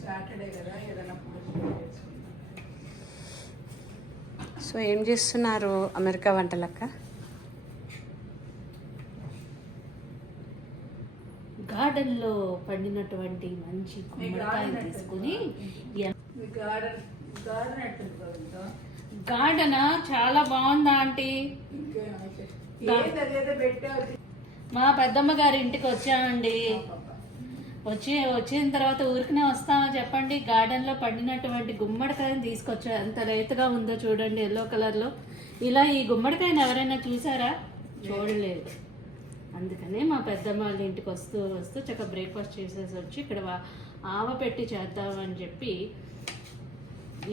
Saturday కదా ఏదైనా so ఏం చేస్తున్నారు అమెరికా వంటలక్క? గార్డెన్లో పండినటువంటి మంచి గుమ్మడికాయలు తీసుకుని గార్డెన్ చాలా బాగుందా ఆంటీ? మా పెద్దమ్మ గారి ఇంటికి వచ్చామండి. వచ్చిన తర్వాత ఊరికనే వస్తామో చెప్పండి. గార్డెన్లో పండినటువంటి గుమ్మడికాయని తీసుకొచ్చా. ఎంత రైతుగా ఉందో చూడండి, ఎల్లో కలర్లో. ఇలా ఈ గుమ్మడికాయని ఎవరైనా చూసారా? చూడలేదు. అందుకనే మా పెద్దమ్మ వాళ్ళ ఇంటికి వస్తూ చక్కగా బ్రేక్ఫాస్ట్ చేసేసి వచ్చి ఇక్కడ ఆవ పెట్టి చేద్దామని చెప్పి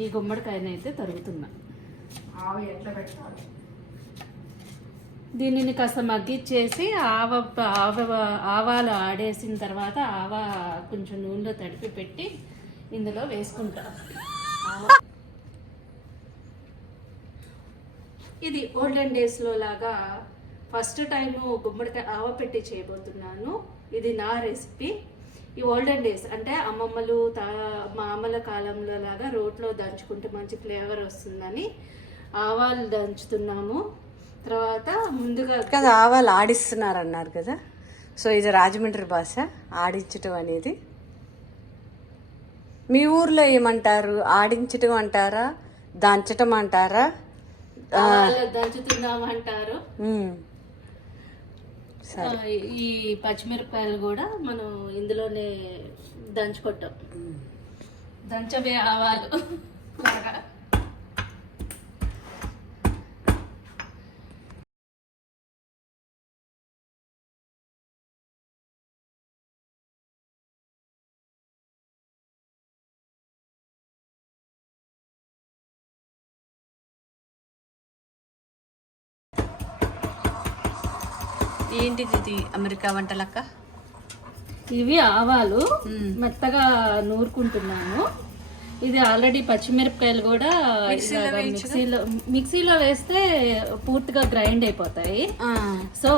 ఈ గుమ్మడికాయని అయితే తరుగుతున్నా. దీనిని కాస్త మగ్గిచ్చేసి ఆవాలు ఆడేసిన తర్వాత కొంచెం నూనెలో తడిపి పెట్టి ఇందులో వేసుకుంటా. ఇది ఓల్డెన్ డేస్లో లాగా ఫస్ట్ టైము గుమ్మడికాయ ఆవ పెట్టి చేయబోతున్నాను. ఇది నా రెసిపీ. ఈ ఓల్డెన్ డేస్ అంటే అమ్మమ్మలు మామల కాలంలో లాగా రోట్లో దంచుకుంటే మంచి ఫ్లేవర్ వస్తుందని ఆవాలు దంచుతున్నాము. తర్వాత ముందుగా కదా ఆవాలు ఆడిస్తున్నారు అన్నారు కదా. సో ఇది రాజమండ్రి భాష, ఆడించటం అనేది. మీ ఊర్లో ఏమంటారు? ఆడించటం అంటారా, దంచటం అంటారా? దంచుతున్నామంటారు. ఈ పచ్చిమిరపకాయలు కూడా మనం ఇందులోనే దంచుకుంటాం. దంచవే ఆవాలు. ఏంటిది ఇది అమెరికా వంటలక్క? ఇవి ఆవాలు మెత్తగా నూరుకుంటున్నాను. ఇది ఆల్రెడీ పచ్చిమిరపకాయలు కూడా మిక్సీలో వేస్తే పూర్తిగా గ్రైండ్ అయిపోతాయి. సో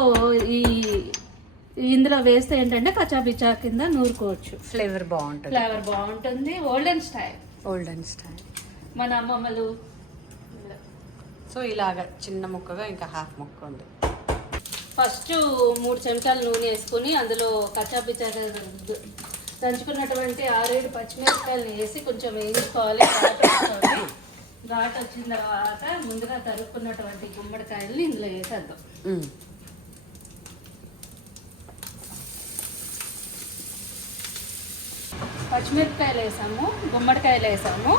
ఇందులో వేస్తే ఏంటంటే కచాపిచా కింద నూరుకోవచ్చు. ఫ్లేవర్ బాగుంటుంది. ఓల్డెన్ స్టైల్ మన అమ్మమ్మలు. సో ఇలాగ చిన్న ముక్కగా ఇంకా హాఫ్ ముక్క ఉంది. ఫస్ట్ 3 చెంచాలు నూనె వేసుకుని అందులో కచ్చాపిచ్చా దంచుకున్నటువంటి 6-7 పచ్చిమిరపకాయలు వేసి కొంచెం వేయించుకోవాలి. ఘాట్ వచ్చిన తర్వాత ముందుగా తరుక్కున్నటువంటి గుమ్మడికాయలని ఇందులో వేసేద్దాం. పచ్చిమిరపకాయలు వేసాము, గుమ్మడికాయలు వేసాము.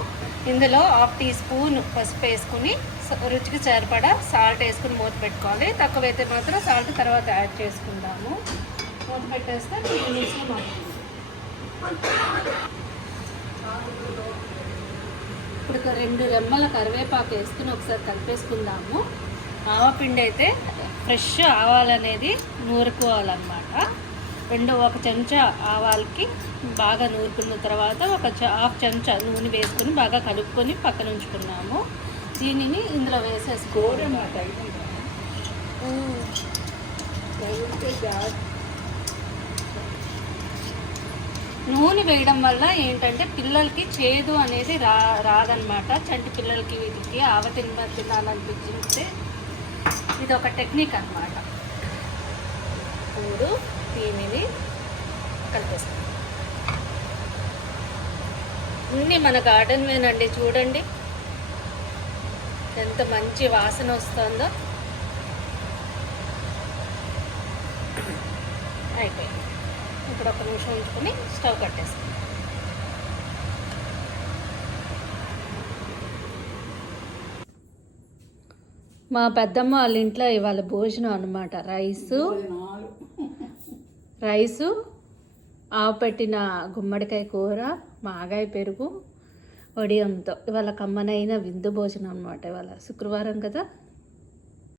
ఇందులో 1/2 టీ స్పూన్ పసుపు వేసుకుని రుచికి సరిపడా సాల్ట్ వేసుకుని మూత పెట్టుకోవాలి. తక్కువైతే మాత్రం సాల్ట్ తర్వాత యాడ్ చేసుకుందాము. మూత పెట్టేస్తే 3 నిమిషాలు మగ్గుతుంది. ఇప్పుడు 2 రెమ్మల కరివేపాకు వేసుకుని ఒకసారి కలిపేసుకుందాము. ఆవపిండి అయితే ఫ్రెష్ ఆవాలనేది నూరుకోవాలన్నమాట. 1 చెంచా ఆవాలకి బాగా నూరుకున్న తర్వాత 1/2 చెంచా నూనె వేసుకుని బాగా కలుపుకొని పక్కన ఉంచుకున్నాము. దీనిని ఇందులో వేసేసుకోవడం. నూనె వేయడం వల్ల ఏంటంటే పిల్లలకి చేదు అనేది రాదనమాట. చంటి పిల్లలకి వీటికి ఆవ తినాలనిపించితే ఇది ఒక టెక్నిక్ అన్నమాట. ఇప్పుడు దీనిని కలిపేస్తాం. అన్నీ మన గార్డెన్ వేనండి, చూడండి ఎంత మంచి వాసన వస్తుందో. అయిపోయింది. ఇప్పుడు 1 నిమిషం ఉంచుకొని స్టవ్ కట్టేస్తాం. మా పెద్దమ్మ వాళ్ళ ఇంట్లో ఇవాళ భోజనం అన్నమాట. రైసు, ఆవు పెట్టిన గుమ్మడికాయ కూర, మాగాయ పెరుగు, వడియంతో ఇవాళ కమ్మనైన విందు భోజనం అన్నమాట. ఇవాళ శుక్రవారం కదా.